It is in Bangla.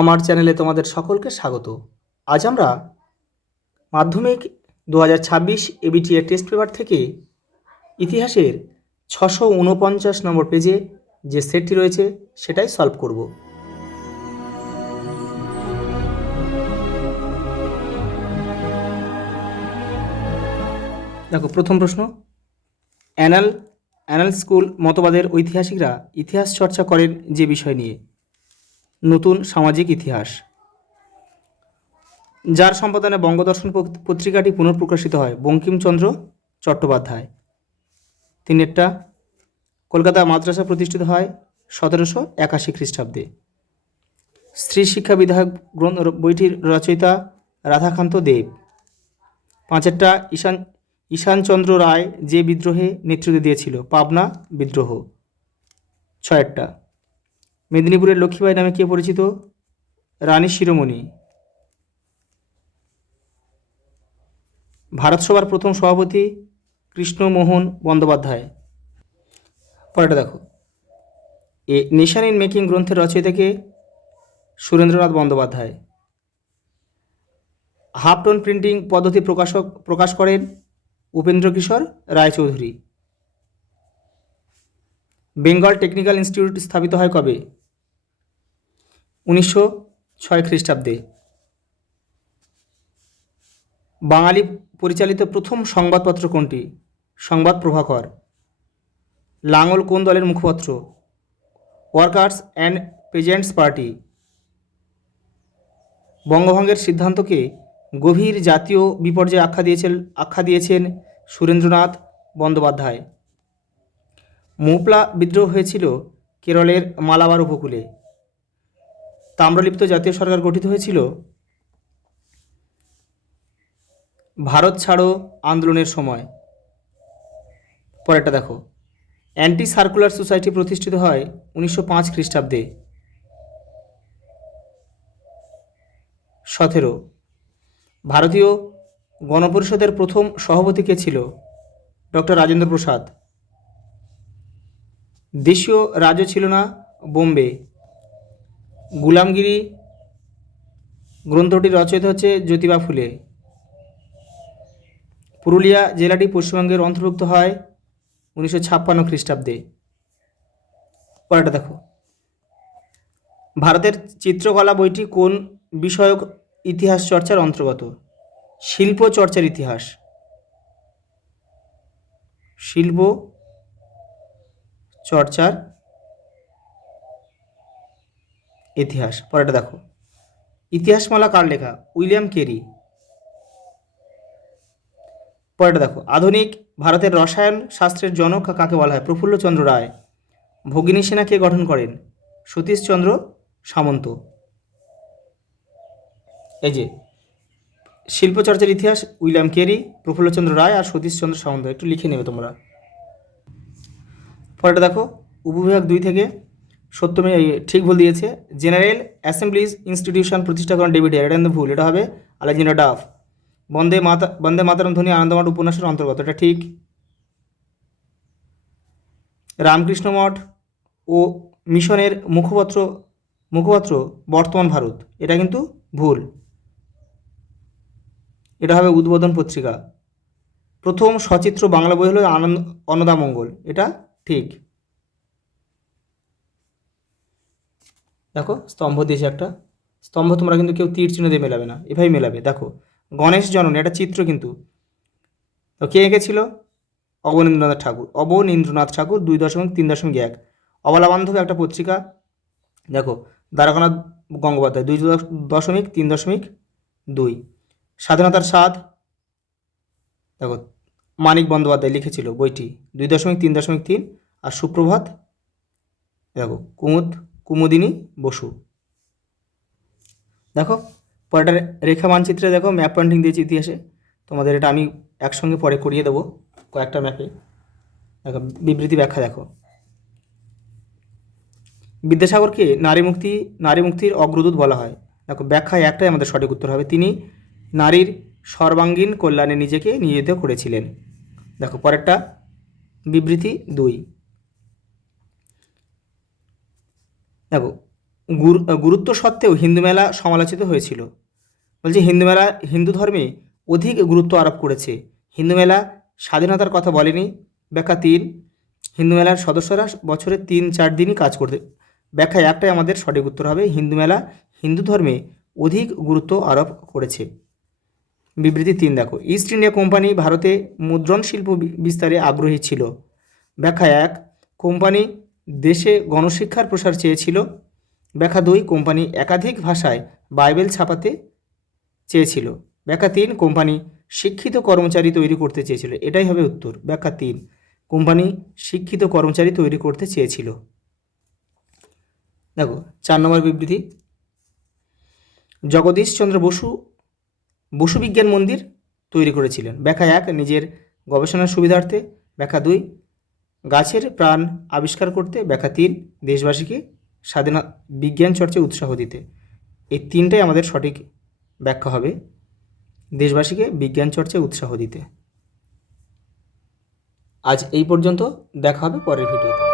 আমার চ্যানেলে তোমাদের সকলকে স্বাগত। আজ আমরা মাধ্যমিক 2026 এবিটিএ টেস্ট পেপার থেকে ইতিহাসের 649 নম্বর পেজে যে সেটটি রয়েছে সেটাই সলভ করব। দেখো, প্রথম প্রশ্ন, অ্যানাল স্কুল মতবাদের ঐতিহাসিকরা ইতিহাস চর্চা করেন যে বিষয় নিয়ে? নতুন সামাজিক ইতিহাস। যার সম্পাদনায় বঙ্গদর্শন পত্রিকাটি পুনঃপ্রকাশিত হয়? বঙ্কিমচন্দ্র চট্টোপাধ্যায়। তিনেরটা, কলকাতা মাদ্রাসা প্রতিষ্ঠিত হয় 1781 খ্রিস্টাব্দে। স্ত্রী শিক্ষা বিধায়ক বইটির রচয়িতা রাধাকান্ত দেব। পাঁচেরটা, ঈশানচন্দ্র রায় যে বিদ্রোহে নেতৃত্ব দিয়েছিল? পাবনা বিদ্রোহ। ছয়েরটা, মেদিনীপুরের লক্ষ্মীবাঈ নামে কে পরিচিত? রানী শিরোমণি। ভারতসভার প্রথম সভাপতি কৃষ্ণমোহন বন্দ্যোপাধ্যায়। পরেরটা দেখো, এ নেশন ইন মেকিং গ্রন্থের রচয়িতাকে? Surendranath Bandyopadhyay. Half tone printing পদ্ধতি প্রকাশ করেন উপেন্দ্রকিশোর রায়চৌধুরী। বেঙ্গল টেকনিক্যাল ইনস্টিটিউট স্থাপিত হয় কবে? 1906 খ্রিস্টাব্দে। বাঙালি পরিচালিত প্রথম সংবাদপত্র কোনটি? সংবাদ প্রভাকর। লাঙল কোন দলের মুখপত্র? Workers and peasants party. বঙ্গভঙ্গের সিদ্ধান্তকে গভীর জাতীয় বিপর্যয় আখ্যা দিয়েছেন সুরেন্দ্রনাথ বন্দ্যোপাধ্যায়। মুপলা বিদ্রোহ হয়েছিল কেরলের মালাবার উপকূলে। তাম্রলিপ্ত জাতীয় সরকার গঠিত হয়েছিল ভারত ছাড়ো আন্দোলনের সময়। পরেরটা দেখো, অ্যান্টি সার্কুলার সোসাইটি প্রতিষ্ঠিত হয় 1905 খ্রিস্টাব্দে। 17, ভারতীয় গণপরিষদের প্রথম সভাপতি কে ছিল? ডক্টর রাজেন্দ্র প্রসাদ। দেশীয় রাজ্য ছিল না বোম্বে। গুলামগিরি গ্রন্থটির রচয়িতা হচ্ছে জ্যোতিবা ফুলে। পুরুলিয়া জেলাটি পশ্চিমবঙ্গের অন্তর্ভুক্ত হয় 1956 খ্রিস্টাব্দে। পরেরটা দেখো, ভারতের চিত্রকলা বইটি কোন বিষয়ক ইতিহাস চর্চার অন্তর্গত? শিল্প চর্চার ইতিহাস। শিল্প চর্চার ইতিহাস। পরেরটা দেখো, ইতিহাসমালা কার লেখা? William Carey. পরেরটা দেখো, আধুনিক ভারতের রসায়ন শাস্ত্রের জনক কাকে বলা হয়? প্রফুল্লচন্দ্র রায়। ভগিনী সেনা কে গঠন করেন? সতীশচন্দ্র সামন্ত। এই যে শিল্পচর্চার ইতিহাস, উইলিয়াম কেরি, প্রফুল্লচন্দ্র রায় আর সতীশচন্দ্র সামন্ত। একটু লিখে নেবে তোমরা। পরেরটা দেখো, উপবিভাগ 2 থেকে সত্যমে ঠিক ভুল দিয়েছে। জেনারেল অ্যাসেম্বলিজ ইনস্টিটিউশন প্রতিষ্ঠা করেন ডেভিড হেয়ার। এটা কিন্তু ভুল, এটা হবে আলেকজান্ডার ডাফ। বন্দে মাতরম ধ্বনি আনন্দমঠ উপন্যাসের অন্তর্গত। এটা ঠিক। রামকৃষ্ণ মঠ ও মিশনের মুখপত্র বর্তমান ভারত। এটা কিন্তু ভুল, এটা হবে উদ্বোধন পত্রিকা। প্রথম সচিত্র বাংলা বই হলো অন্নদামঙ্গল। এটা ঠিক। দেখো, স্তম্ভ দিয়েছে একটা। স্তম্ভ তোমরা কিন্তু কেউ তীর চিহ্ন দিয়ে মেলাবে না, এভাবেই মেলাবে। দেখো, গণেশ জননী, এটা চিত্র কিন্তু। তো কে এঁকেছিল? অবনীন্দ্রনাথ ঠাকুর 2.3.1। অবলা বান্ধব একটা পত্রিকা। দেখো, দ্বারকানাথ গঙ্গোপাধ্যায় 2.3.2। স্বাধীনতার স্বাদ, দেখো মানিক বন্দ্যোপাধ্যায় লিখেছিল বইটি 2.3.3। আর সুপ্রভাত, দেখো কুমুদিনী বসু। দেখো, পরেরটা রেখা মানচিত্রে দেখো ম্যাপ পয়েন্টিং দিয়েছি ইতিহাসে। তোমাদের এটা আমি একসঙ্গে পরে করিয়ে দেবো কয়েকটা ম্যাপে। দেখো, বিবৃতি ব্যাখ্যা দেখো। বিদ্যাসাগরকে নারী মুক্তির অগ্রদূত বলা হয়। দেখো, ব্যাখ্যায় একটাই আমাদের সঠিক উত্তর হবে, তিনি নারীর সর্বাঙ্গীন কল্যাণে নিজেকে নিয়োজিত করেছিলেন। দেখো, পরেরটা বিবৃতি 2। দেখো, গুরুত্ব সত্ত্বেও হিন্দু মেলা সমালোচিত হয়েছিল। বলছে হিন্দু মেলা হিন্দু ধর্মে অধিক গুরুত্ব আরোপ করেছে। হিন্দু মেলা স্বাধীনতার কথা বলেনি। ব্যাখ্যা 3, হিন্দু মেলার সদস্যরা বছরে 3-4 দিনই কাজ করতে। ব্যাখ্যা একটাই আমাদের সঠিক উত্তর হবে, হিন্দু মেলা হিন্দু ধর্মে অধিক গুরুত্ব আরোপ করেছে। বিবৃতি 3 দেখো, ইস্ট ইন্ডিয়া কোম্পানি ভারতে মুদ্রণ শিল্প বিস্তারে আগ্রহী ছিল। ব্যাখ্যা 1, কোম্পানি দেশে গণশিক্ষার প্রসার চেয়েছিল। ব্যাখ্যা 2, কোম্পানি একাধিক ভাষায় বাইবেল ছাপাতে চেয়েছিল। ব্যাখ্যা 3, কোম্পানি শিক্ষিত কর্মচারী তৈরি করতে চেয়েছিল। এটাই হবে উত্তর। ব্যাখ্যা 3, কোম্পানি শিক্ষিত কর্মচারী তৈরি করতে চেয়েছিল। দেখো 4 নম্বর বিবৃতি, জগদীশচন্দ্র বসু বিজ্ঞান মন্দির তৈরি করেছিলেন। ব্যাখ্যা 1, নিজের গবেষণার সুবিধার্থে। ব্যাখ্যা 2, গাছের প্রাণ আবিষ্কার করতে। ব্যাখ্যা 3, দেশবাসীকে বিজ্ঞান চর্চায় উৎসাহ দিতে। এই 3টাই আমাদের সঠিক ব্যাখ্যা হবে, দেশবাসীকে বিজ্ঞান চর্চায় উৎসাহ দিতে। আজ এই পর্যন্ত, দেখা হবে পরের ভিডিওতে।